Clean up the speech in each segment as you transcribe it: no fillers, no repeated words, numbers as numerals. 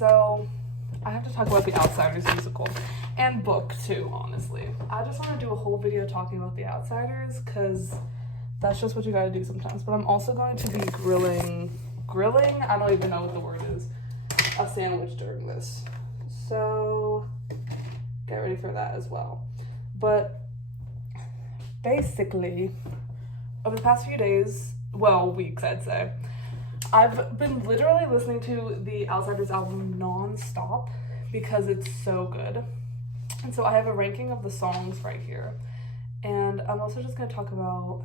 So I have to talk about The Outsiders musical and book too, honestly. I just want to do a whole video talking about The Outsiders because that's just what you gotta do sometimes. But I'm also going to be grilling, I don't even know what the word is, a sandwich during this. So get ready for that as well. But basically, over the past few days, well, weeks I'd say, I've been literally listening to the Outsiders album non-stop because it's so good. And so I have a ranking of the songs right here. And I'm also just going to talk about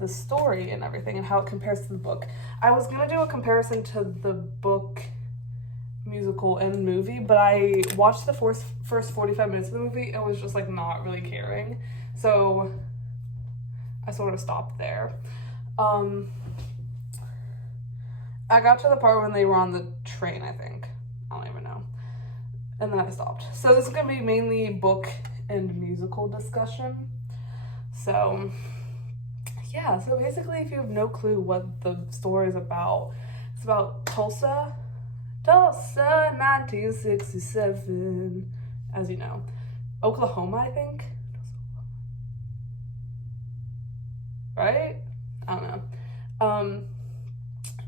the story and everything and how it compares to the book. I was going to do a comparison to the book, musical, and movie, but I watched the first 45 minutes of the movie and was just like not really caring. So I sort of stopped there. I got to the part when they were on the train, I think. I don't even know. And then I stopped. So this is going to be mainly book and musical discussion. So, yeah. So basically, if you have no clue what the story is about, it's about Tulsa, 1967, as you know. Oklahoma, I think. Right? I don't know.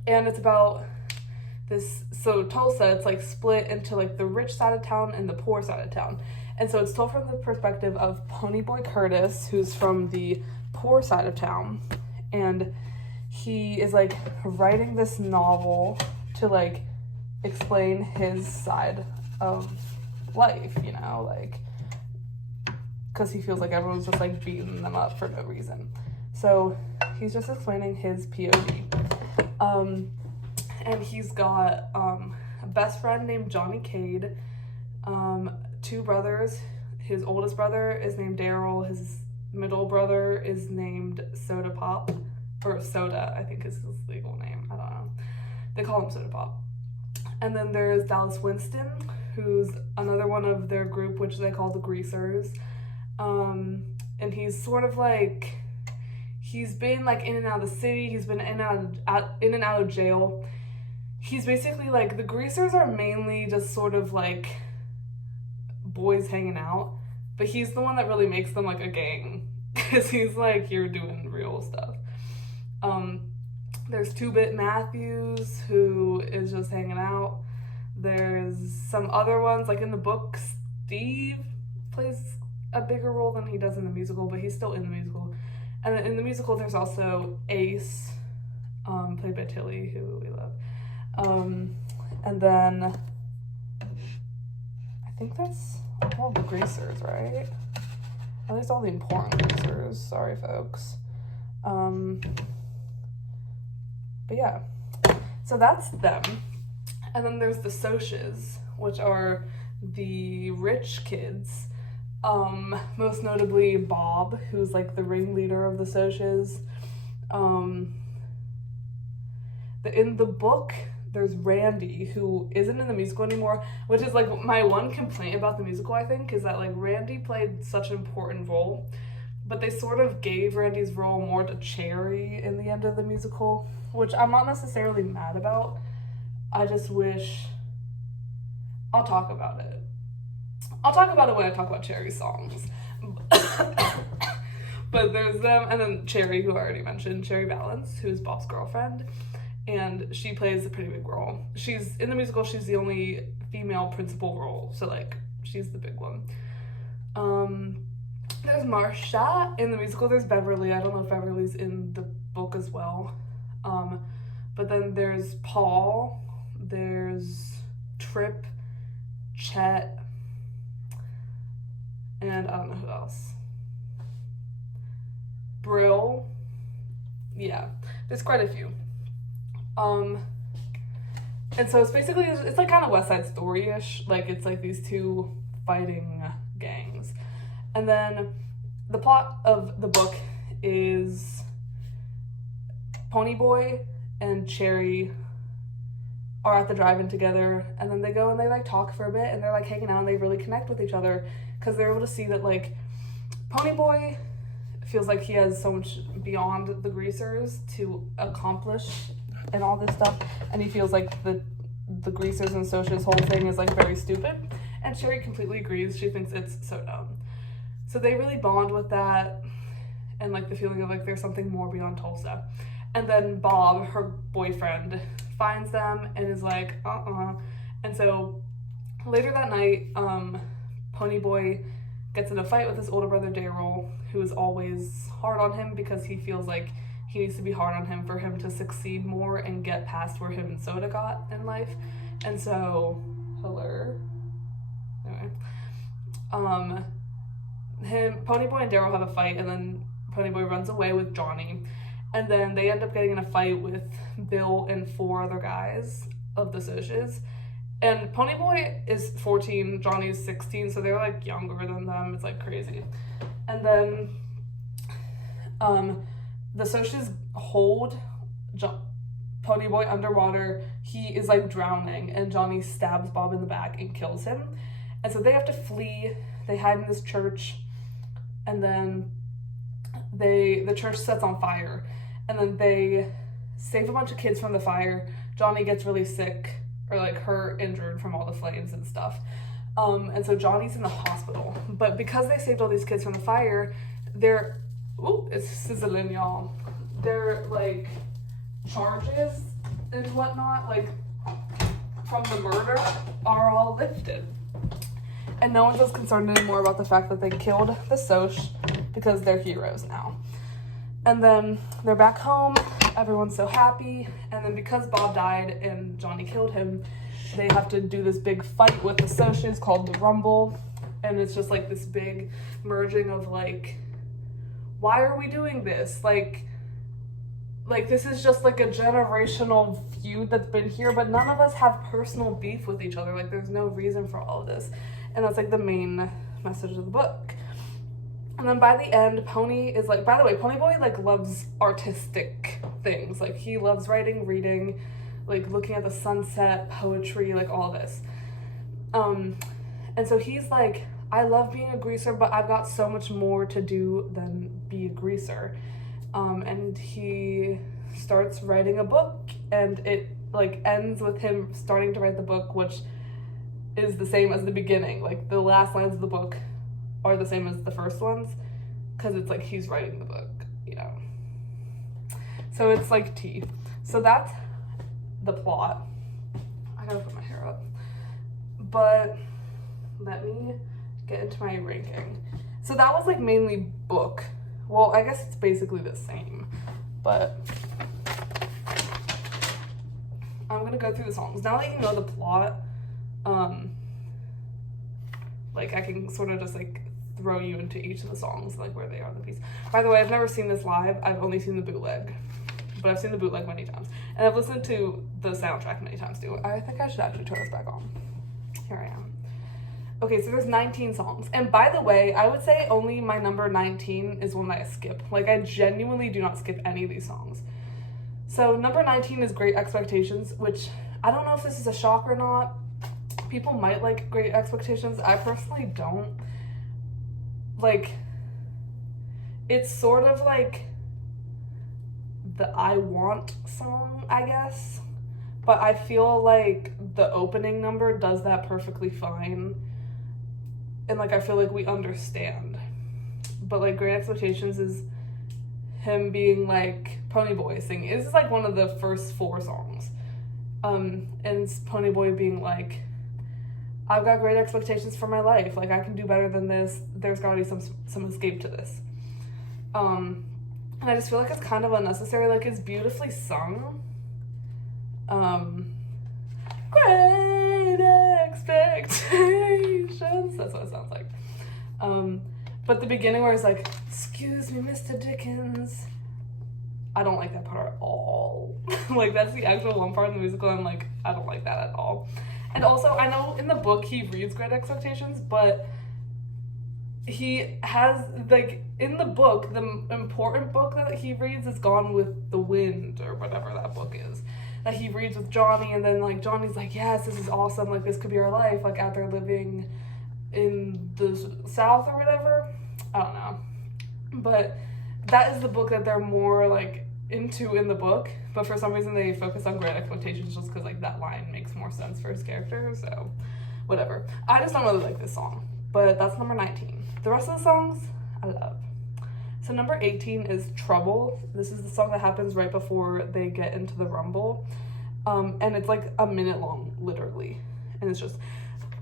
And it's about this, so Tulsa, it's like split into like the rich side of town and the poor side of town. And so it's told from the perspective of Ponyboy Curtis, who's from the poor side of town. And he is like writing this novel to like explain his side of life, you know, like, because he feels like everyone's just like beating them up for no reason. So he's just explaining his POV. And he's got a best friend named Johnny Cade, two brothers. His oldest brother is named Daryl. His middle brother is named Soda Pop, or Soda, I think is his legal name. I don't know. They call him Soda Pop. And then there's Dallas Winston, who's another one of their group, which they call the Greasers. And he's sort of like, he's been like in and out of the city. He's been in and out of jail. He's basically like, the Greasers are mainly just sort of like boys hanging out, but he's the one that really makes them like a gang because he's like, you're doing real stuff. There's 2-Bit Matthews, who is just hanging out. There's some other ones, like in the book, Steve plays a bigger role than he does in the musical, but he's still in the musical. And in the musical, there's also Ace, played by Tilly, who we love. And then I think that's all the Greasers, right? At least all the important Greasers. Sorry, folks. But yeah, so that's them. And then there's the Socs, which are the rich kids. Most notably Bob, who's like the ringleader of the Socs. In the book, there's Randy, who isn't in the musical anymore, which is like my one complaint about the musical, I think, is that like Randy played such an important role, but they sort of gave Randy's role more to Cherry in the end of the musical, which I'm not necessarily mad about. I just wish, I'll talk about it. I'll talk about it when I talk about Cherry's songs. But there's them, and then Cherry, who I already mentioned, Cherry Valance, who's Bob's girlfriend. And she plays a pretty big role. She's, in the musical, she's the only female principal role. So, like, she's the big one. There's Marsha. In the musical, there's Beverly. I don't know if Beverly's in the book as well. But then there's Paul. There's Trip, Chet, and I don't know who else. Brill. Yeah, there's quite a few. And so it's basically, it's like kind of West Side Story-ish, like it's like these two fighting gangs. And then the plot of the book is Ponyboy and Cherry are at the drive-in together, and then they go and they like talk for a bit, and they're like hanging out, and they really connect with each other because they're able to see that like Ponyboy feels like he has so much beyond the Greasers to accomplish and all this stuff, and he feels like the Greasers and Socias whole thing is like very stupid. And Sherry completely agrees. She thinks it's so dumb. So they really bond with that and like the feeling of like there's something more beyond Tulsa. And then Bob, her boyfriend, finds them and is like, And so later that night, Ponyboy gets in a fight with his older brother Daryl, who is always hard on him because he feels like he needs to be hard on him for him to succeed more and get past where him and Soda got in life. And so, anyway, Ponyboy and Daryl have a fight, and then Ponyboy runs away with Johnny, and then they end up getting in a fight with Bill and 4 other guys of the Socias. And Ponyboy is 14, Johnny is 16, so they're like younger than them. It's like crazy. And then the Socias hold Ponyboy underwater. He is like drowning, and Johnny stabs Bob in the back and kills him. And so they have to flee. They hide in this church, and then the church sets on fire, and then they save a bunch of kids from the fire. Johnny gets really sick, or like hurt, injured from all the flames and stuff. And so Johnny's in the hospital. But because they saved all these kids from the fire, it's sizzling, y'all. Their like charges and whatnot, like from the murder, are all lifted. And no one's as concerned anymore about the fact that they killed the Soch because they're heroes now. And then they're back home, everyone's so happy, and then because Bob died and Johnny killed him, they have to do this big fight with the Socias called the Rumble, and it's just like this big merging of like, why are we doing this? Like this is just like a generational feud that's been here, but none of us have personal beef with each other. Like there's no reason for all of this. And that's like the main message of the book. And then by the end, Pony is like, by the way, Ponyboy like loves artistic things. Like he loves writing, reading, like looking at the sunset, poetry, like all this. And so he's like, I love being a greaser, but I've got so much more to do than be a greaser. And he starts writing a book, and it like ends with him starting to write the book, which is the same as the beginning. Like the last lines of the book are the same as the first ones, because it's like he's writing the book, you know. So it's like tea. So that's the plot. I gotta put my hair up. But let me get into my ranking. So that was like mainly book. Well, I guess it's basically the same, but I'm gonna go through the songs. Now that you know the plot, like I can sort of just like throw you into each of the songs, like where they are in the piece. By the way, I've never seen this live. I've only seen the bootleg, but I've seen the bootleg many times, and I've listened to the soundtrack many times too. I think I should actually turn this back on. Here I am. Okay, so there's 19 songs, and by the way, I would say only my number 19 is one that I skip. Like I genuinely do not skip any of these songs. So number 19 is Great Expectations, which I don't know if this is a shock or not. People might like Great Expectations. I personally don't. Like, it's sort of like the I Want song, I guess. But I feel like the opening number does that perfectly fine. And like, I feel like we understand. But like, Great Expectations is him being like Ponyboy singing. This is like one of the first 4 songs. And it's Ponyboy being like, I've got great expectations for my life. Like, I can do better than this. There's gotta be some escape to this. And I just feel like it's kind of unnecessary. Like, it's beautifully sung. Great expectations. That's what it sounds like. But the beginning where it's like, excuse me, Mr. Dickens. I don't like that part at all. Like, that's the actual one part in the musical. I'm like, I don't like that at all. And also, I know in the book he reads Great Expectations, but he has, like, in the book, the important book that he reads is Gone with the Wind, or whatever that book is, that he reads with Johnny, and then, like, Johnny's like, yes, this is awesome, like, this could be our life, like, after living in the South or whatever. I don't know. But that is the book that they're more, like, into in the book, but for some reason they focus on Great Expectations just because like that line makes more sense for his character, so whatever. I just don't really like this song, but that's number 19. The rest of the songs I love. So number 18 is Trouble. This is the song that happens right before they get into the Rumble, and it's like a minute long, literally, and it's just,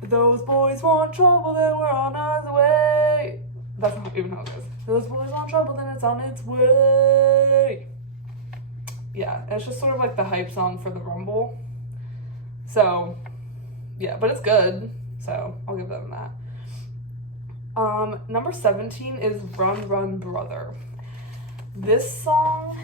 those boys want trouble, then we're on our way. That's not even how it goes. Those boys want trouble, then it's on its way. Yeah, and it's just sort of like the hype song for the Rumble. So, yeah, but it's good. So, I'll give them that. Number 17 is Run, Run, Brother. This song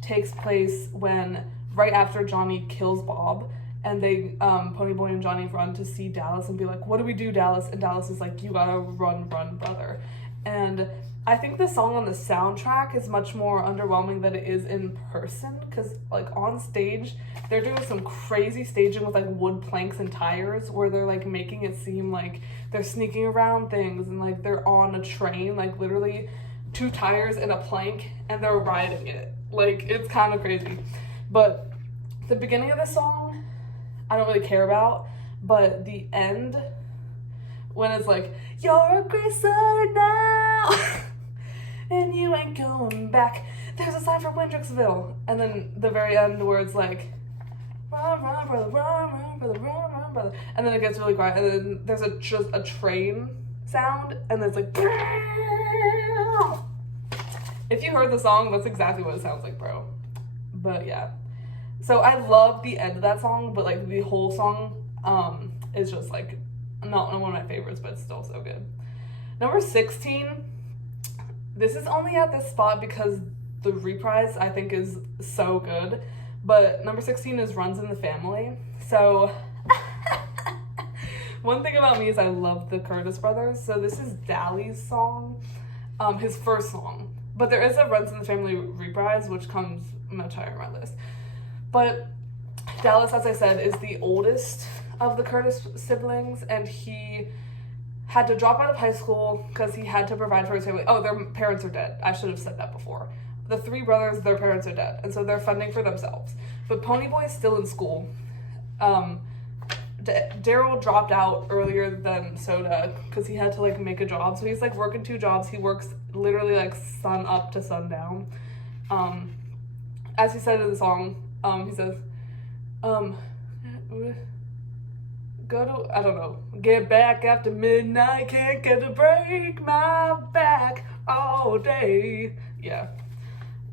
takes place right after Johnny kills Bob, and they, Ponyboy and Johnny run to see Dallas and be like, what do we do, Dallas? And Dallas is like, you gotta run, run, brother. And I think the song on the soundtrack is much more underwhelming than it is in person, because like on stage, they're doing some crazy staging with like wood planks and tires where they're like making it seem like they're sneaking around things and like they're on a train, like literally 2 tires and a plank, and they're riding it. Like, it's kind of crazy. But the beginning of the song, I don't really care about, but the end, when it's like, you're a greaser now, and you ain't going back, there's a sign for Windrixville, and then the very end where it's like, run, run, brother, run, run, brother, run, run, brother, and then it gets really quiet, and then there's just a train sound, and then it's like, if you heard the song, that's exactly what it sounds like, bro. But yeah. So I love the end of that song, but like the whole song is just like not one of my favorites, but it's still so good. Number 16, this is only at this spot because the reprise I think is so good, but number 16 is Runs in the Family. So one thing about me is I love the Curtis brothers, so this is Dally's song, his first song, but there is a Runs in the Family reprise which comes much higher on my list. But Dallas, as I said, is the oldest of the Curtis siblings, and he had to drop out of high school because he had to provide for his family. Oh, their parents are dead. I should have said that before. The 3 brothers, their parents are dead, and so they're funding for themselves. But Ponyboy is still in school. Daryl dropped out earlier than Soda because he had to like make a job. So he's like working 2 jobs. He works literally like sun up to sundown. As he said in the song, he says, go to, I don't know, get back after midnight, can't get a break, my back all day. Yeah.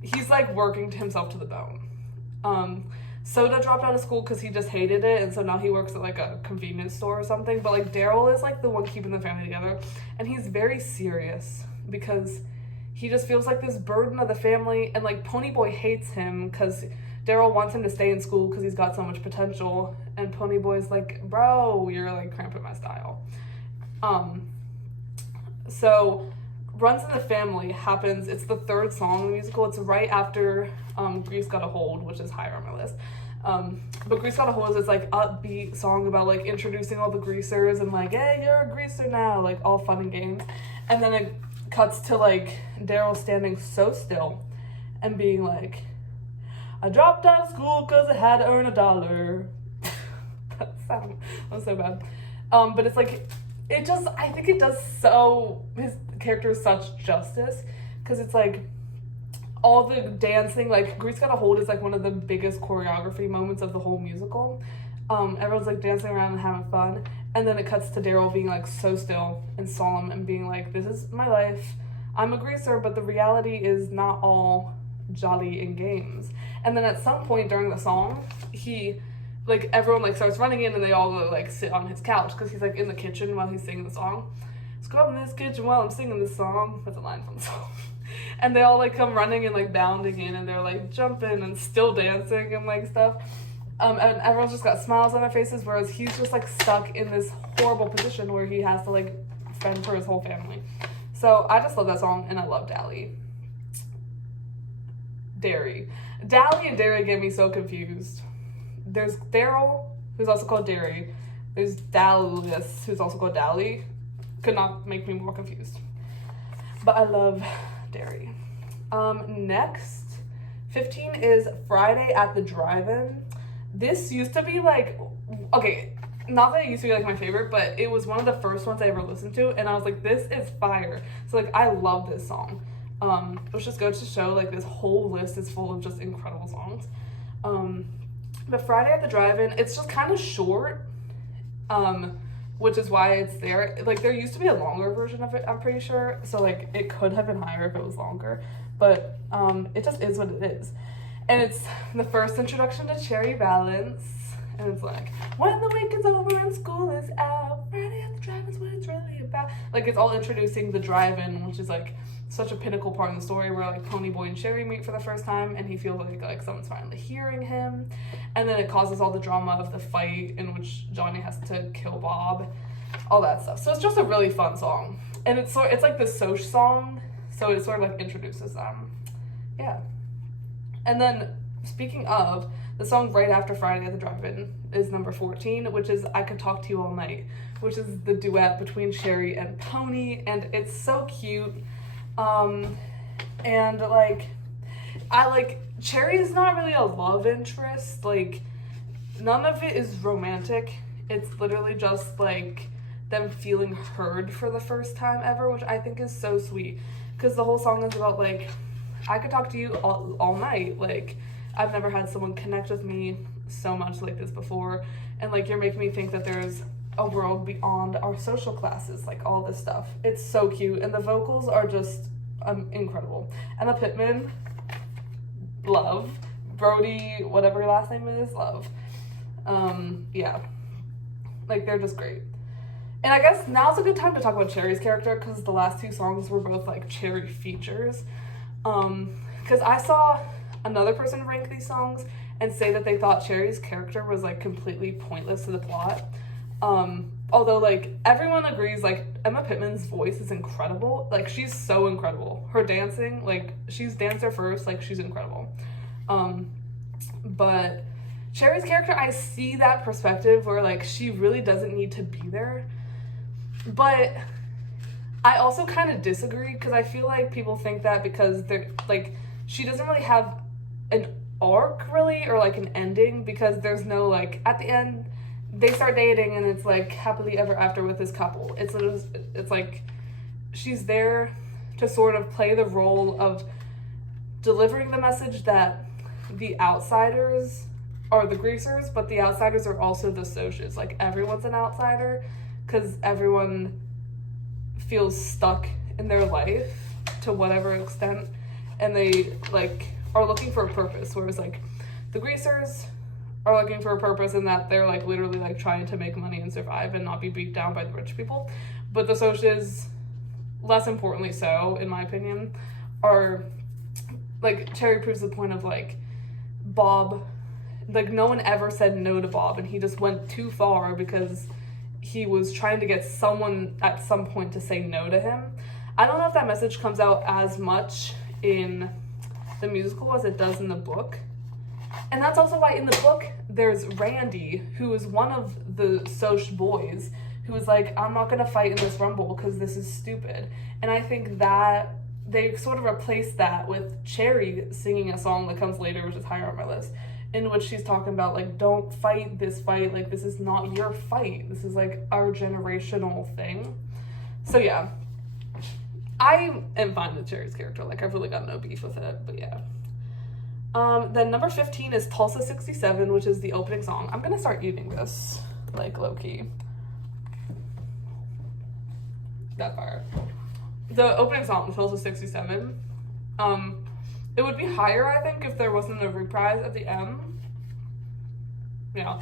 He's like working himself to the bone. Soda dropped out of school because he just hated it, and so now he works at like a convenience store or something, but like Daryl is like the one keeping the family together, and he's very serious because he just feels like this burden of the family, and like Ponyboy hates him because Daryl wants him to stay in school because he's got so much potential, and Ponyboy's like, bro, you're like cramping my style. So Runs in the Family happens, it's the 3rd song in the musical. It's right after Grease Got a Hold, which is higher on my list. But Grease Got a Hold is this like upbeat song about like introducing all the greasers and like, hey, you're a greaser now, like all fun and games. And then it cuts to like Daryl standing so still and being like, I dropped out of school because I had to earn $1. That was so bad. But it's like, it just, I think it does his character such justice, because it's like all the dancing, like Grease Got a Hold is like one of the biggest choreography moments of the whole musical. Everyone's like dancing around and having fun, and then it cuts to Daryl being like so still and solemn and being like, this is my life, I'm a greaser, but the reality is not all jolly in games. And then at some point during the song, he, like, everyone like starts running in and they all go like sit on his couch because he's like in the kitchen while he's singing the song. Scrub in this kitchen while I'm singing this song. That's a line from the song. And they all like come running and like bounding in, and they're like jumping and still dancing and like stuff. And everyone's just got smiles on their faces, whereas he's just like stuck in this horrible position where he has to like fend for his whole family. So I just love that song, and I love Dally. Derry. Dally and Derry get me so confused. There's Daryl, who's also called Derry. There's Dallas, who's also called Dally. Could not make me more confused. But I love Derry. Next, 15 is Friday at the Drive-In. This used to be like, okay, not that it used to be like my favorite, but it was one of the first ones I ever listened to, and I was like, this is fire. So like, I love this song. Which just goes to show like this whole list is full of just incredible songs. But Friday at the Drive-In, it's just kind of short, which is why it's there. Like, there used to be a longer version of it, I'm pretty sure, so like it could have been higher if it was longer, but it just is what it is. And it's the first introduction to Cherry Valance, and it's like, when the week is over and school is out, Friday at the Drive-In's what it's really about. Like, it's all introducing the drive-in, which is like such a pinnacle part in the story where like Ponyboy and Cherry meet for the first time, and he feels like someone's finally hearing him, and then it causes all the drama of the fight in which Johnny has to kill Bob, all that stuff. So it's just a really fun song, and it's like the Soch song, so it sort of like introduces them. Yeah. And then speaking of, the song right after Friday at the Drive-In is number 14, which is I Could Talk to You All Night, which is the duet between Cherry and Pony, and it's so cute. And like, Cherry's not really a love interest, like, none of it is romantic. It's literally just like them feeling heard for the first time ever, which I think is so sweet, because the whole song is about like, I could talk to you all night, like, I've never had someone connect with me so much like this before, and like, you're making me think that there's a world beyond our social classes, like all this stuff. It's so cute, and the vocals are just incredible. Emma Pittman, love. Brody, whatever your last name is, love. Yeah, like, they're just great. And I guess now's a good time to talk about Cherry's character, because the last two songs were both like Cherry features. Because I saw another person rank these songs and say that they thought Cherry's character was like completely pointless to the plot. Although like everyone agrees, like, Emma Pittman's voice is incredible. Like, she's so incredible. Her dancing, like, she's dancer first, like, she's incredible. But Cherry's character, I see that perspective where like she really doesn't need to be there. But I also kind of disagree, because I feel like people think that because they're like, she doesn't really have an arc really, or like an ending, because there's no like, at the end they start dating and it's like happily ever after with this couple. It's like she's there to sort of play the role of delivering the message that the outsiders are the greasers, but the outsiders are also the Soches. Like, everyone's an outsider, because everyone feels stuck in their life to whatever extent, and they like are looking for a purpose, whereas like the greasers are looking for a purpose in that they're like literally like trying to make money and survive and not be beat down by the rich people. But the Soches, less importantly so in my opinion, are like, Cherry proves the point of like, Bob, like, no one ever said no to Bob, and he just went too far because he was trying to get someone at some point to say no to him. I don't know if that message comes out as much in the musical as it does in the book. And that's also why in the book there's Randy, who is one of the Soch boys, who is like, I'm not gonna fight in this rumble because this is stupid. And I think that they sort of replaced that with Cherry singing a song that comes later, which is higher on my list, in which she's talking about like, don't fight this fight, like, this is not your fight, this is like our generational thing. So yeah, I am fine with Cherry's character, like, I've really got no beef with it, but yeah. Then number 15 is Tulsa 67, which is the opening song. I'm gonna start eating this, like, low-key. That fire. The opening song, Tulsa 67, it would be higher, I think, if there wasn't a reprise at the end. Yeah.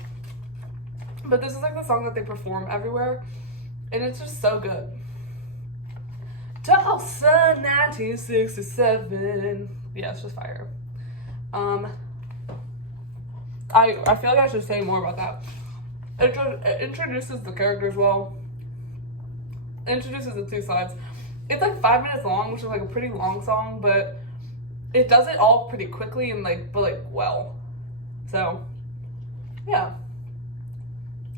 But this is like the song that they perform everywhere, and it's just so good. Tulsa 1967. Yeah, it's just fire. I feel like I should say more about that. It introduces the characters well. It introduces the two sides. It's like 5 minutes long, which is like a pretty long song, but it does it all pretty quickly and like, but like well. So, yeah.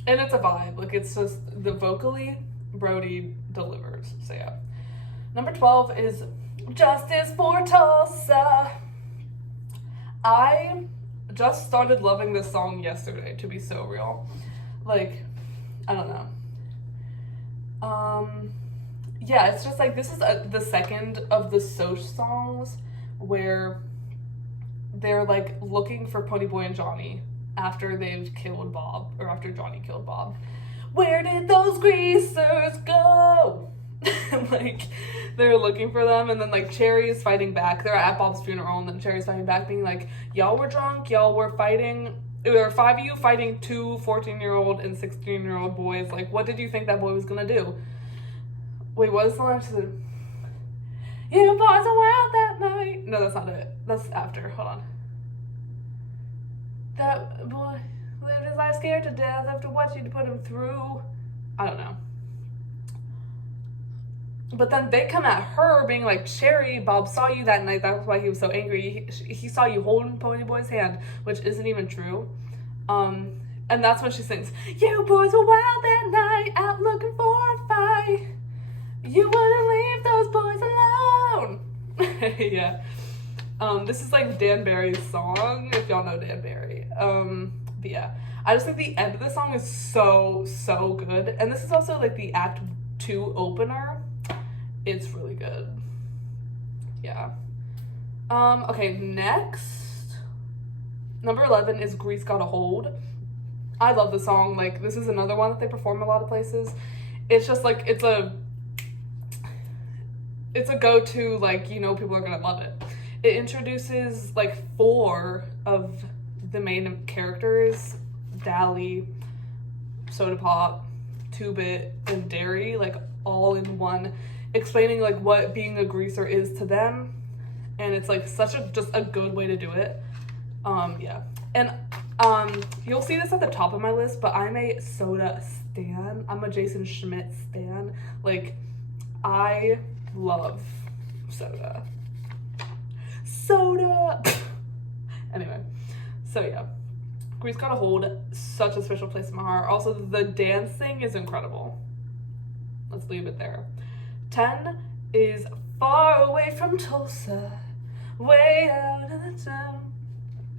And it's a vibe. Like, it's just, the vocally, Brody delivers. So yeah. Number 12 is Justice for Tulsa. I just started loving this song yesterday, to be so real. Like, I don't know. Yeah, it's just like, this is the second of the Soch songs where they're like looking for Ponyboy and Johnny after they've killed Bob, or after Johnny killed Bob. Where did those greasers go? Like, they're looking for them, and then like Cherry is fighting back. They're at Bob's funeral, and then Cherry's fighting back, being like, y'all were drunk, y'all were fighting. There were 5 of you fighting 2 14-year-old and 16-year-old boys. Like, what did you think that boy was gonna do? Wait, what is the line? You boys are wild that night. No, that's not it. That's after. Hold on. That boy lived his life scared to death after what you'd put him through. I don't know. But then they come at her being like, Cherry, Bob saw you that night. That's why he was so angry. He saw you holding Ponyboy's hand, which isn't even true. And that's when she sings, you boys were wild that night, out looking for a fight. You wouldn't leave those boys alone. Yeah. This is like Dan Barry's song, if y'all know Dan Barry. But yeah, I just think the end of the song is so, so good. And this is also like the Act 2 opener. It's really good. Yeah. Okay, next. Number 11 is Grease Got a Hold. I love the song. Like, this is another one that they perform a lot of places. It's just like, it's a go-to, like, you know, people are gonna love it. It introduces like 4 of the main characters, Dally, Soda Pop, 2-Bit, and Derry, like all in one, explaining like what being a greaser is to them. And it's like such a, just a good way to do it. Yeah. And you'll see this at the top of my list, but I'm a Soda stan. I'm a Jason Schmidt stan. Like, I love Soda. Anyway, so yeah, Grease Got a Hold, such a special place in my heart. Also, the dancing is incredible. Let's leave it there. 10 is Far Away from Tulsa, way out in the town.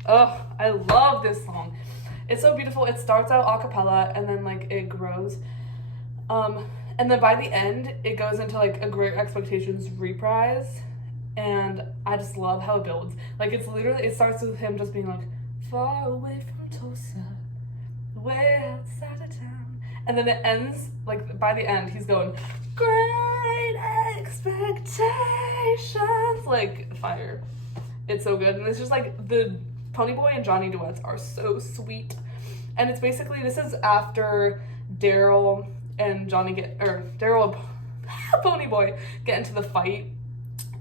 Oh, I love this song. It's so beautiful. It starts out a cappella and then like it grows. And then by the end, it goes into like a Great Expectations reprise. And I just love how it builds. Like, it's literally, it starts with him just being like, far away from Tulsa, way outside of town. And then it ends, like, by the end, he's going, Great Expectations. Like, fire. It's so good. And it's just like, the Ponyboy and Johnny duets are so sweet. And it's basically, this is after Daryl and Johnny Daryl and Ponyboy get into the fight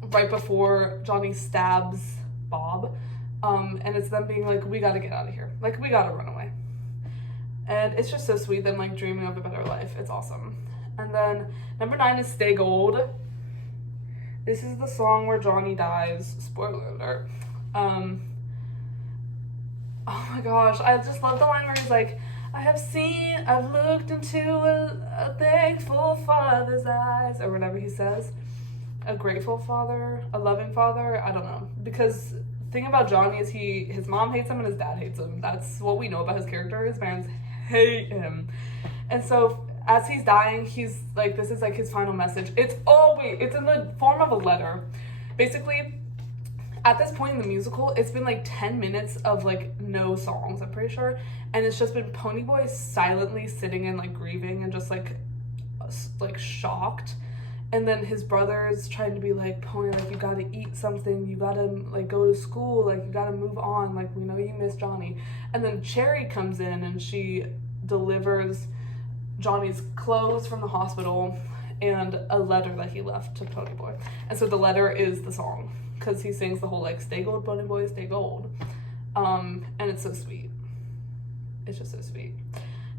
right before Johnny stabs Bob. And it's them being like, we gotta get out of here. Like, we gotta run away. And it's just so sweet, them like dreaming of a better life. It's awesome. And then number 9 is Stay Gold. This is the song where Johnny dies. Spoiler alert. Oh my gosh, I just love the line where he's like, I've looked into a thankful father's eyes, or whatever he says. A grateful father, a loving father, I don't know. Because the thing about Johnny is his mom hates him and his dad hates him. That's what we know about his character. His parents hate him. And so as he's dying, he's like, this is like his final message. It's in the form of a letter. Basically, at this point in the musical, it's been like 10 minutes of like no songs, I'm pretty sure. And it's just been Ponyboy silently sitting and like grieving and just like shocked. And then his brother's trying to be like, Pony, like, you gotta eat something, you gotta like go to school, like you gotta move on, like we know you miss Johnny. And then Cherry comes in and she delivers Johnny's clothes from the hospital and a letter that he left to Ponyboy. And so the letter is the song, because he sings the whole like, stay gold, Ponyboy, stay gold. And it's so sweet. It's just so sweet.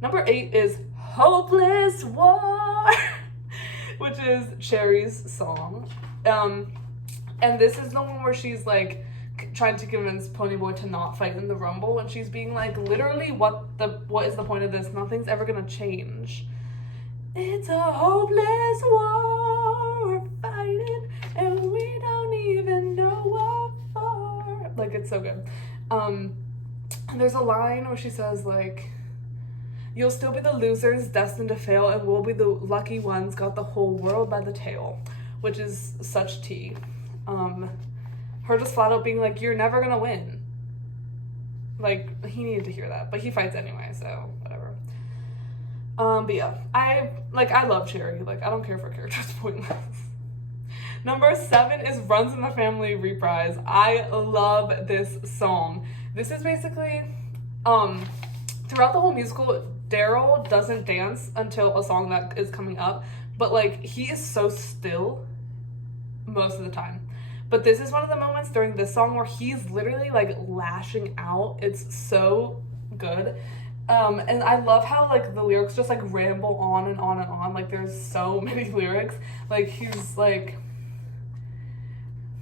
Number 8 is Hopeless War, which is Cherry's song. And this is the one where she's like trying to convince Ponyboy to not fight in the Rumble, and she's being like, literally, what is the point of this? Nothing's ever gonna change. It's a hopeless war we're fighting, and we don't even know what for. Like, it's so good. There's a line where she says, like, you'll still be the losers destined to fail, and we'll be the lucky ones got the whole world by the tail, which is such tea. Her just flat out being like, you're never gonna win. Like, he needed to hear that, but he fights anyway, so whatever. But yeah, I love Cherry. Like, I don't care if her character's pointless. Number 7 is Runs in the Family Reprise. I love this song. This is basically, throughout the whole musical, Daryl doesn't dance until a song that is coming up, but like, he is so still most of the time. But this is one of the moments during this song where he's literally like lashing out. It's so good. And I love how like the lyrics just like ramble on and on and on. Like, there's so many lyrics. Like, he's like,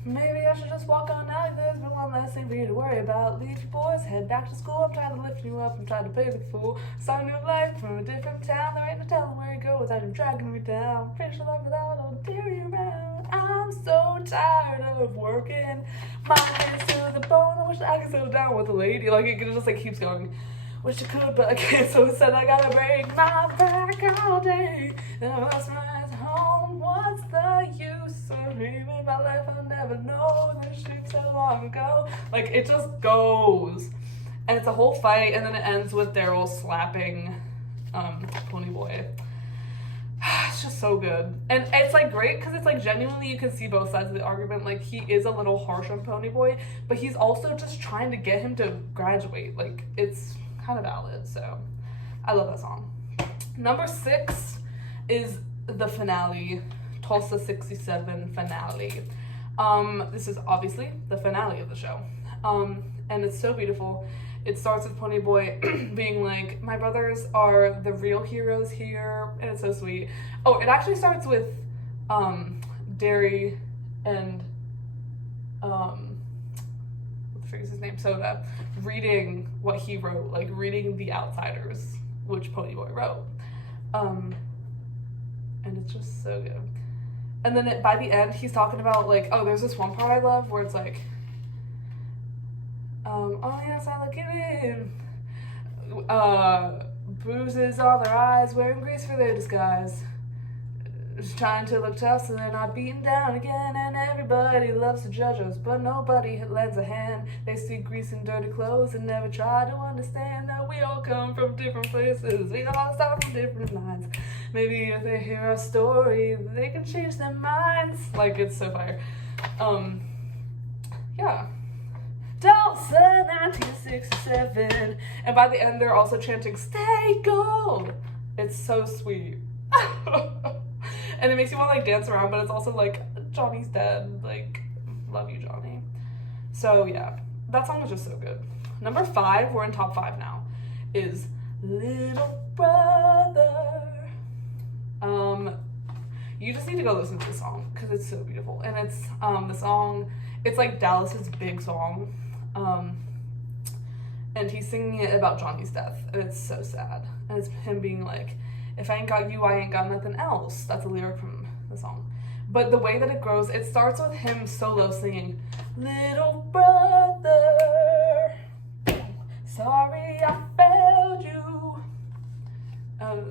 maybe I should just walk on out. There's been one less thing for you to worry about. Leave your boys, head back to school. I'm trying to lift you up. I'm trying to play the fool. Start a new life from a different town. There ain't no telling where you go without him dragging me down. Finish your life without all the teary around. I'm so tired of working my hands to the bone. I wish I could settle down with a lady. Like, it just like keeps going. Wish I could, but I can't. So instead, I gotta break my back all day. Then I lost my home. What's the use of living my life? I'll never know. This shit so long ago. Like, it just goes, and it's a whole fight, and then it ends with Daryl slapping Ponyboy. It's just so good, and it's like great because it's like genuinely you can see both sides of the argument. Like, he is a little harsh on Ponyboy, but he's also just trying to get him to graduate. Like, it's kind of valid. So I love that song. Number 6 is the finale, Tulsa 67 finale. This is obviously the finale of the show, and it's so beautiful. It starts with Ponyboy being like, my brothers are the real heroes here, and it's so sweet. Oh, it actually starts with Derry and what the frick is his name, Soda, reading what he wrote, like reading The Outsiders, which Ponyboy wrote, and it's just so good. And then by the end, he's talking about like, oh, there's this one part I love where it's like, oh yes, I look in. Bruises on their eyes, wearing grease for their disguise. Just trying to look tough so they're not beaten down again. And everybody loves to judge us, but nobody lends a hand. They see grease and dirty clothes and never try to understand that we all come from different places. We all start from different lines. Maybe if they hear our story, they can change their minds. Like, it's so fire. Yeah. Tulsa 1967, and by the end they're also chanting "Stay Gold." It's so sweet, and it makes you want to like dance around, but it's also like, Johnny's dead. Like, love you, Johnny. So yeah, that song is just so good. Number 5, we're in top 5 now, is Little Brother. You just need to go listen to the song because it's so beautiful, and it's the song. It's like Dallas's big song. And he's singing it about Johnny's death, and it's so sad. And it's him being like, if I ain't got you, I ain't got nothing else. That's a lyric from the song. But the way that it grows, it starts with him solo singing, little brother, sorry I failed you.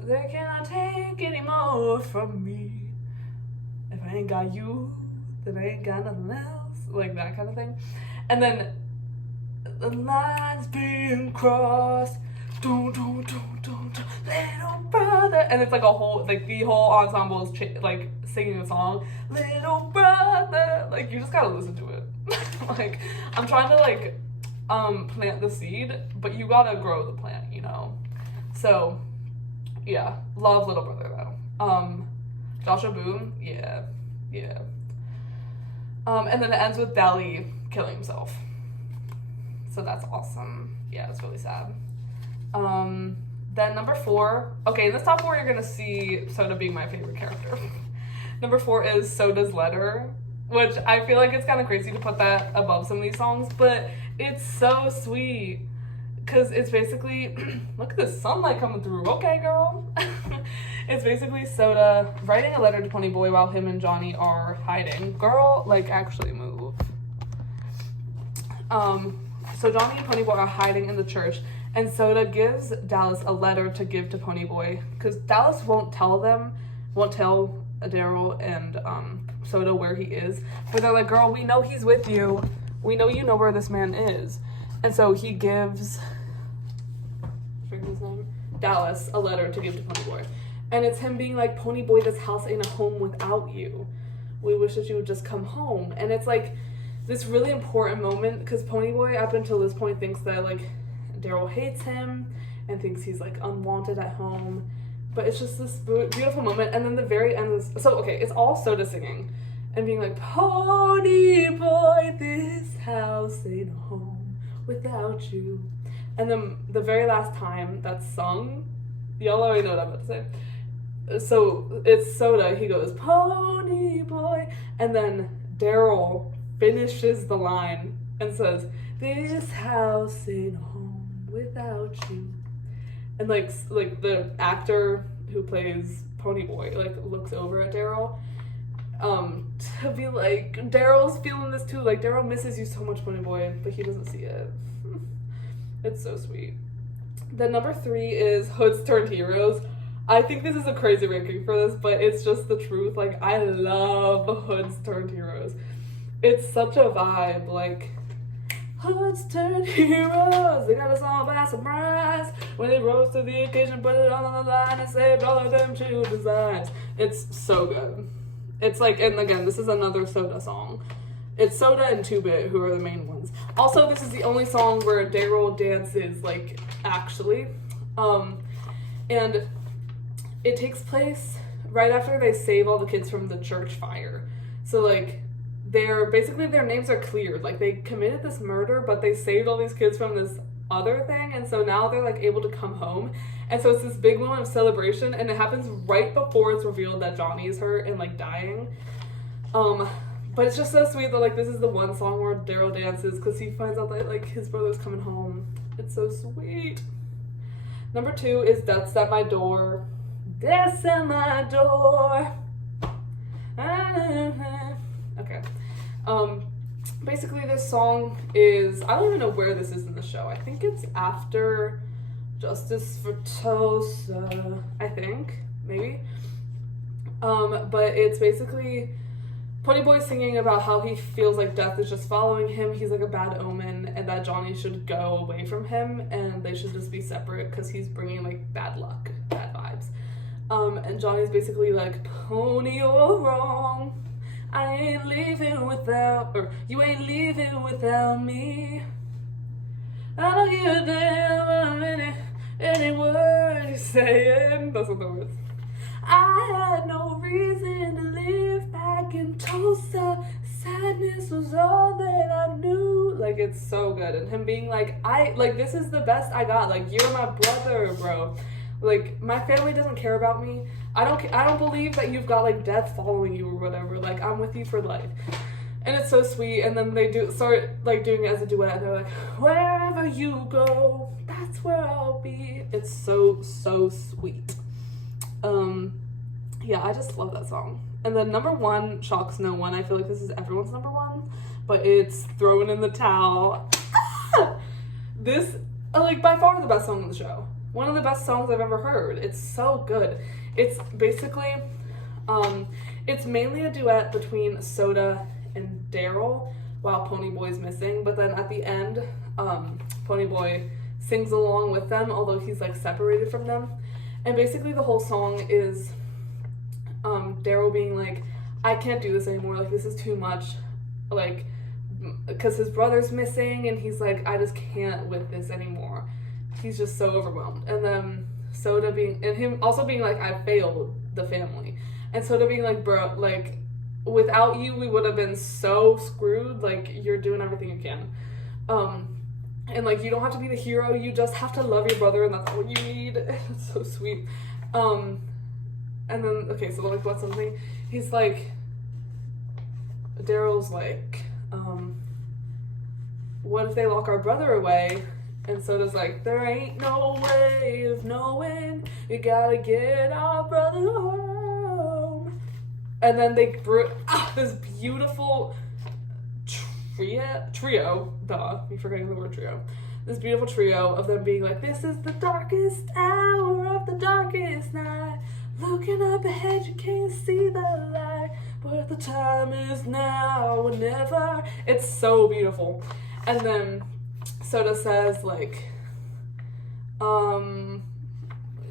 They cannot take any more from me. If I ain't got you, then I ain't got nothing else. Like that kind of thing. And then the lines being crossed, do, do, do, do, do, little brother, and it's like a whole, like the whole ensemble is like singing the song, little brother. Like, you just gotta listen to it. Like, I'm trying to like plant the seed, but you gotta grow the plant, you know. So yeah, love Little Brother though. Joshua Boone, yeah. And then it ends with Dally killing himself. So that's awesome. Yeah, it's really sad. Then number 4. Okay, in this top 4, you're gonna see Soda being my favorite character. Number 4 is Soda's Letter, which I feel like it's kind of crazy to put that above some of these songs, but it's so sweet. Because it's basically, look at the sunlight coming through. Okay, girl. It's basically Soda writing a letter to Ponyboy while him and Johnny are hiding. Girl, like, actually move. So Johnny and Ponyboy are hiding in the church, and Soda gives Dallas a letter to give to Ponyboy, because Dallas won't tell Daryl and Soda where he is, but they're like, girl, we know he's with you. We know you know where this man is. And so he gives Dallas a letter to give to Ponyboy. And it's him being like, Ponyboy, this house ain't a home without you. We wish that you would just come home. And it's like this really important moment, because Ponyboy up until this point thinks that like Daryl hates him and thinks he's like unwanted at home. But it's just this beautiful moment. And then the very end is, so okay, it's all Soda singing and being like, Ponyboy, this house ain't a home without you. And then the very last time that's sung, y'all already know what I'm about to say. So it's Soda, he goes, Ponyboy, and then Daryl finishes the line and says, this house ain't home without you. And like the actor who plays Ponyboy like looks over at Daryl to be like, Daryl's feeling this too, like Daryl misses you so much, Ponyboy, but he doesn't see it. It's so sweet. Then number 3 is Hoods Turned Heroes. I think this is a crazy ranking for this, but it's just the truth. Like, I love Hoods Turned Heroes. It's such a vibe. Like, Hoods turned heroes, they got us all by surprise. When they rose to the occasion, put it all on the line and saved all of them children's lives. It's so good. It's like, and again, this is another Soda song. It's Soda and 2-Bit who are the main ones. Also, this is the only song where Daryl dances, like, actually. And it takes place right after they save all the kids from the church fire. So, like, their names are cleared. Like, they committed this murder, but they saved all these kids from this other thing, and so now they're, like, able to come home. And so it's this big moment of celebration, and it happens right before it's revealed that Johnny is hurt and, like, dying. But it's just so sweet that, like, this is the one song where Daryl dances because he finds out that, like, his brother's coming home. It's so sweet. Number 2 is Death's at My Door. Death's at my door. Okay. Basically this song is, I don't even know where this is in the show. I think it's after Justice for Tulsa, I think, maybe. But it's basically Ponyboy singing about how he feels like death is just following him. He's like a bad omen, and that Johnny should go away from him, and they should just be separate because he's bringing like bad luck, bad vibes. And Johnny's basically like, Pony, you're wrong. I ain't leaving without, or you ain't leaving without me. I don't give a damn any word you're saying. That's what that was. I had no reason to live back in Tulsa. Sadness was all that I knew. Like, it's so good. And him being like, this is the best I got. Like, you're my brother, bro. Like, my family doesn't care about me. I don't believe that you've got, like, death following you or whatever. Like, I'm with you for life. And it's so sweet. And then they start, like, doing it as a duet. They're like, wherever you go, that's where I'll be. It's so, so sweet. Yeah, I just love that song. And then number 1 shocks no one. I feel like this is everyone's number 1. But it's Throwing in the Towel. This, like, by far the best song on the show. One of the best songs I've ever heard. It's so good. It's basically, it's mainly a duet between Soda and Daryl while Ponyboy's missing. But then at the end, Ponyboy sings along with them, although he's like separated from them. And basically the whole song is Daryl being like, I can't do this anymore. Like, this is too much. Like, because his brother's missing, and he's like, I just can't with this anymore. He's just so overwhelmed. And then Soda being, and him also being like, I failed the family. And Soda being like, bro, like, without you, we would have been so screwed. Like, you're doing everything you can. And, like, you don't have to be the hero. You just have to love your brother, and that's what you need. It's so sweet. And then, okay, so, like, what's something? He's like, Daryl's like, what if they lock our brother away? And Soda's like, there ain't no way of knowing. You gotta get our brother home. And then they this beautiful trio, duh, you're forgetting the word trio. This beautiful trio of them being like, this is the darkest hour of the darkest night. Looking up ahead, you can't see the light, but the time is now or never. It's so beautiful. And then Soda says, like,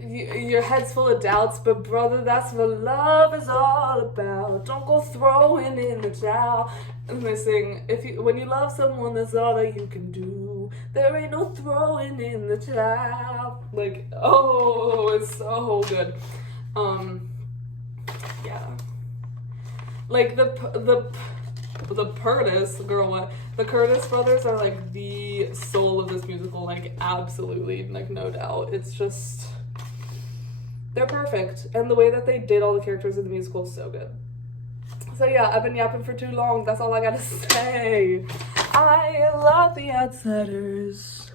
your head's full of doubts, but brother, that's what love is all about. Don't go throwing in the towel. And they sing, when you love someone, that's all that you can do. There ain't no throwing in the towel. Like, oh, it's so good. Yeah. Like the Curtis brothers are like the soul of this musical, like absolutely, like no doubt. It's just, they're perfect, and the way that they did all the characters in the musical is so good. So yeah, I've been yapping for too long. That's all I gotta say. I love The Outsiders.